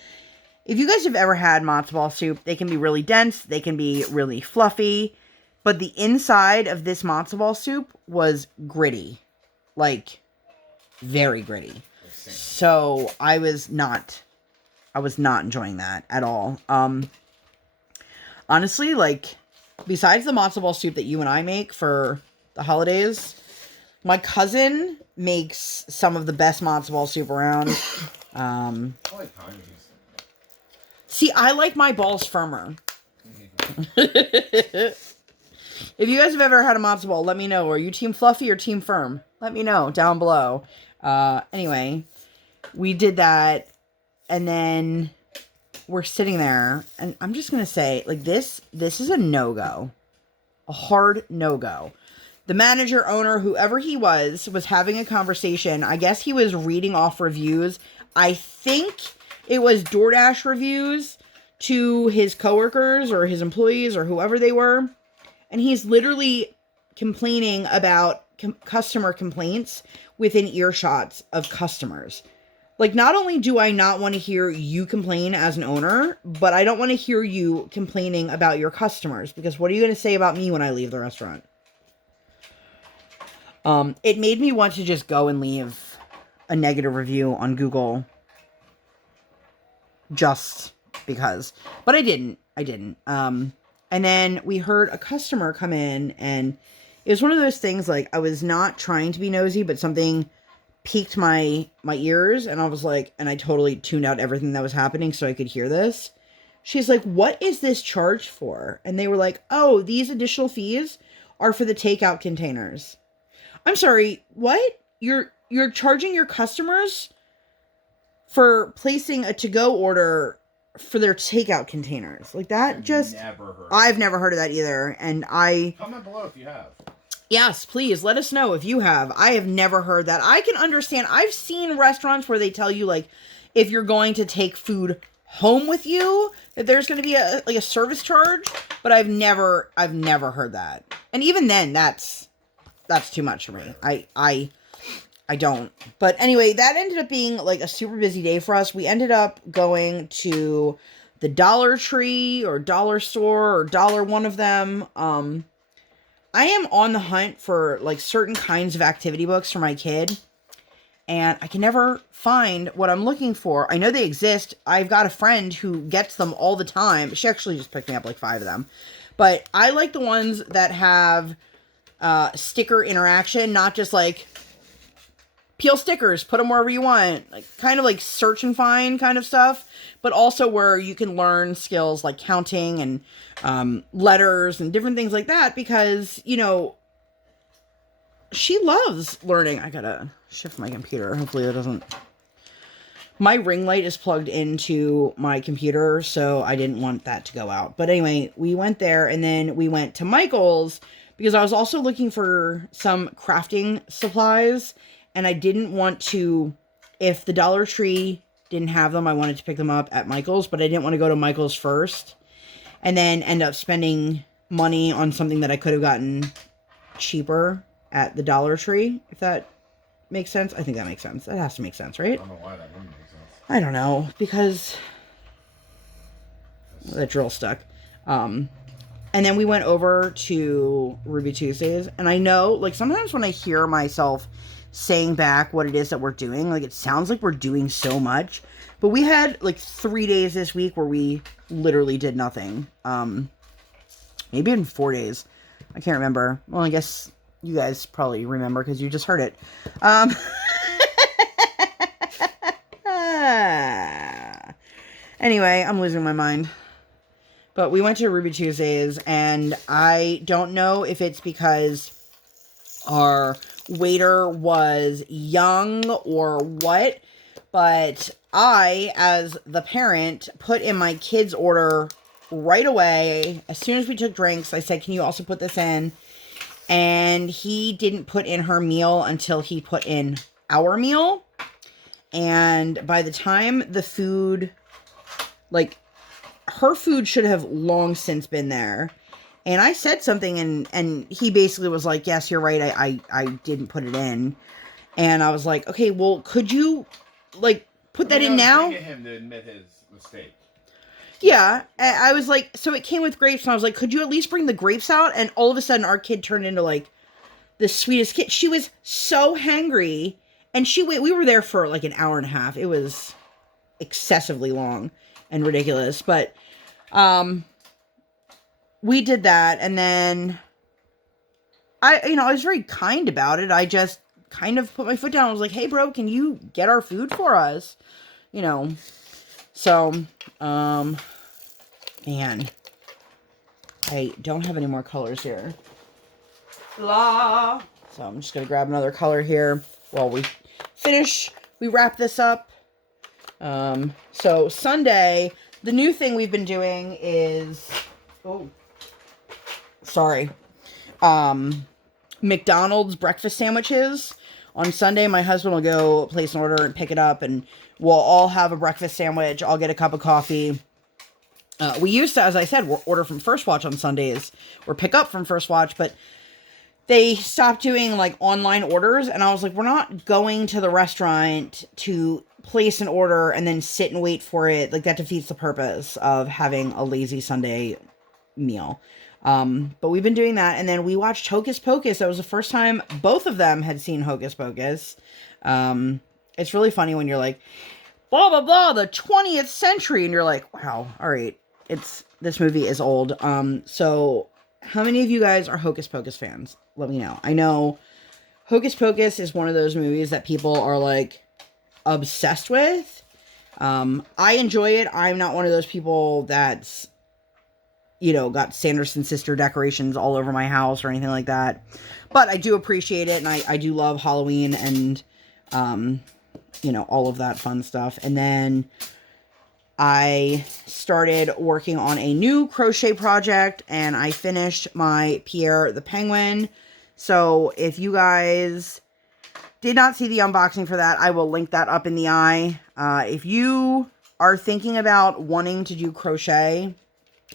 If you guys have ever had matzo ball soup, they can be really dense. They can be really fluffy. But the inside of this matzo ball soup was gritty. Like, very gritty. So I was not enjoying that at all. Honestly, like, besides the matzo ball soup that you and I make for the holidays, my cousin makes some of the best matzo ball soup around. I like Tiny's. See, I like my balls firmer. If you guys have ever had a matzo ball, let me know. Are you team fluffy or team firm? Let me know down below. Anyway, we did that, and then we're sitting there, and I'm just gonna say, like, this is a no-go. A hard no-go. The manager, owner, whoever he was having a conversation. I guess he was reading off reviews. I think it was DoorDash reviews to his coworkers or his employees or whoever they were. And he's literally complaining about customer complaints within earshots of customers. Like, not only do I not want to hear you complain as an owner, but I don't want to hear you complaining about your customers. Because what are you going to say about me when I leave the restaurant? It made me want to just go and leave a negative review on Google. Just because. But I didn't. And then we heard a customer come in, and it was one of those things, like, I was not trying to be nosy, but something piqued my ears, and I was like, and I totally tuned out everything that was happening so I could hear this. She's like, what is this charge for? And they were like, oh, these additional fees are for the takeout containers. I'm sorry, what? You're charging your customers for placing a to-go order for their takeout containers. Like, that I've never heard of that either. And comment below if you have. Yes, please let us know if you have. I have never heard that. I can understand. I've seen restaurants where they tell you, like, if you're going to take food home with you, that there's going to be a service charge, but I've never heard that. And even then, that's too much for me. I don't. But anyway, that ended up being like a super busy day for us. We ended up going to the Dollar Tree or Dollar Store or Dollar, one of them. I am on the hunt for like certain kinds of activity books for my kid, and I can never find what I'm looking for. I know they exist. I've got a friend who gets them all the time. She actually just picked me up like 5 of them. But I like the ones that have sticker interaction, not just like peel stickers, put them wherever you want, like kind of like search and find kind of stuff, but also where you can learn skills like counting and letters and different things like that, because, you know, she loves learning. I gotta shift my computer. Hopefully that doesn't... My ring light is plugged into my computer, so I didn't want that to go out. But anyway, we went there, and then we went to Michael's because I was also looking for some crafting supplies. And I didn't want to, if the Dollar Tree didn't have them, I wanted to pick them up at Michael's, but I didn't want to go to Michael's first and then end up spending money on something that I could have gotten cheaper at the Dollar Tree, if that makes sense. I think that makes sense. That has to make sense, right? I don't know why that wouldn't make sense. I don't know, because that drill stuck. And then we went over to Ruby Tuesdays, and I know, like, sometimes when I hear myself saying back what it is that we're doing, like, it sounds like we're doing so much, but we had, like, 3 days this week where we literally did nothing. Maybe in 4 days. I can't remember. Well, I guess you guys probably remember because you just heard it. Anyway, I'm losing my mind. But we went to Ruby Tuesdays, and I don't know if it's because our waiter was young or what, but I, as the parent, put in my kid's order right away. As soon as we took drinks, I said, can you also put this in? And he didn't put in her meal until he put in our meal. And by the time the food, like, her food should have long since been there. And I said something, and he basically was like, yes, you're right, I didn't put it in. And I was like, okay, well, could you, like, put that in now? Get him to admit his mistake. Yeah, I was like, so it came with grapes, and I was like, could you at least bring the grapes out? And all of a sudden, our kid turned into, like, the sweetest kid. She was so hangry, and we were there for, like, an hour and a half. It was excessively long and ridiculous, but we did that, and then I was very kind about it. I just kind of put my foot down. I was like, hey, bro, can you get our food for us? You know, so, man, I don't have any more colors here. Blah. So I'm just going to grab another color here while we wrap this up. So Sunday, the new thing we've been doing is, McDonald's breakfast sandwiches. On Sunday, my husband will go place an order and pick it up, and we'll all have a breakfast sandwich. I'll get a cup of coffee. We used to, as I said, order from First Watch on Sundays, or pick up from First Watch, but they stopped doing, like, online orders, and I was like, we're not going to the restaurant to place an order and then sit and wait for it. Like, that defeats the purpose of having a lazy Sunday meal. But we've been doing that, and then we watched Hocus Pocus. That was the first time both of them had seen Hocus Pocus. It's really funny when you're like, blah, blah, blah, the 20th century, and you're like, wow, all right, this movie is old. So how many of you guys are Hocus Pocus fans? Let me know. I know Hocus Pocus is one of those movies that people are, like, obsessed with. I enjoy it. I'm not one of those people that's, got Sanderson sister decorations all over my house or anything like that. But I do appreciate it, and I do love Halloween and, all of that fun stuff. And then I started working on a new crochet project, and I finished my Pierre the Penguin. So if you guys did not see the unboxing for that, I will link that up in the eye. If you are thinking about wanting to do crochet,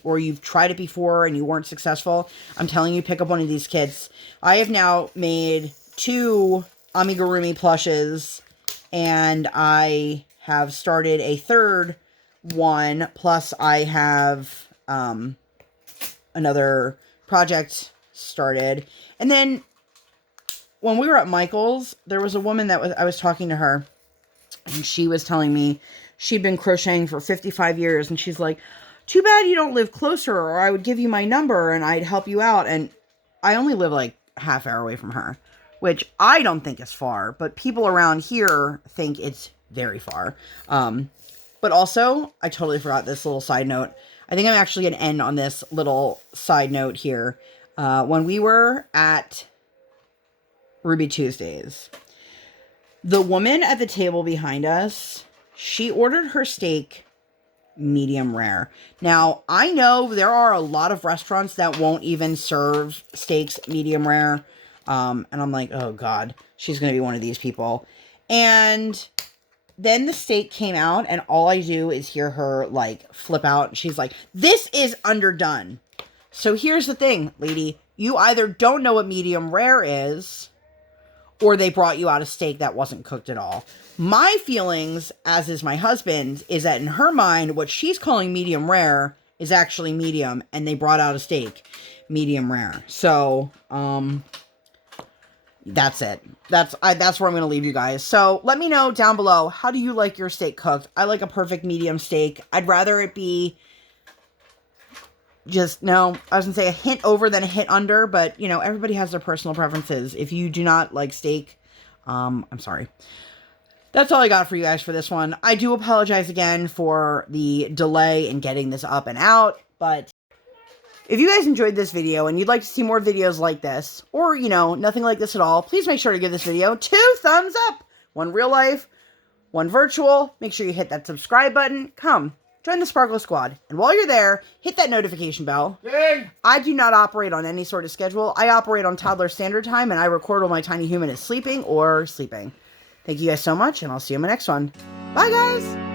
or you've tried it before and you weren't successful, I'm telling you, pick up one of these kits. I have now made 2 amigurumi plushes, and I have started a third one, plus I have another project started. And then when we were at Michael's, there was a woman I was talking to her, and she was telling me she'd been crocheting for 55 years, and she's like, too bad you don't live closer, or I would give you my number and I'd help you out. And I only live like half hour away from her, which I don't think is far, but people around here think it's very far. But also, I totally forgot this little side note. I think I'm actually going to end on this little side note here. When we were at Ruby Tuesdays, the woman at the table behind us, she ordered her steak medium rare. Now, I know there are a lot of restaurants that won't even serve steaks medium rare. And I'm like, oh God, she's going to be one of these people. And then the steak came out, and all I do is hear her, like, flip out. She's like, this is underdone. So here's the thing, lady. you either don't know what medium rare is, or they brought you out a steak that wasn't cooked at all. My feelings, as is my husband, is that in her mind, what she's calling medium rare is actually medium, and they brought out a steak medium rare. So, that's it. That's where I'm going to leave you guys. So let me know down below, how do you like your steak cooked? I like a perfect medium steak. I'd rather it be just, no, I was going to say a hint over than a hint under, but, you know, everybody has their personal preferences. If you do not like steak, I'm sorry. That's all I got for you guys for this one. I do apologize again for the delay in getting this up and out, but if you guys enjoyed this video and you'd like to see more videos like this, or, you know, nothing like this at all, please make sure to give this video 2 thumbs up. 1 real life, 1 virtual. Make sure you hit that subscribe button. Come, join the Sparkle Squad. And while you're there, hit that notification bell. Bling! I do not operate on any sort of schedule. I operate on toddler standard time, and I record while my tiny human is sleeping or sleeping. Thank you guys so much, and I'll see you in my next one. Bye, guys!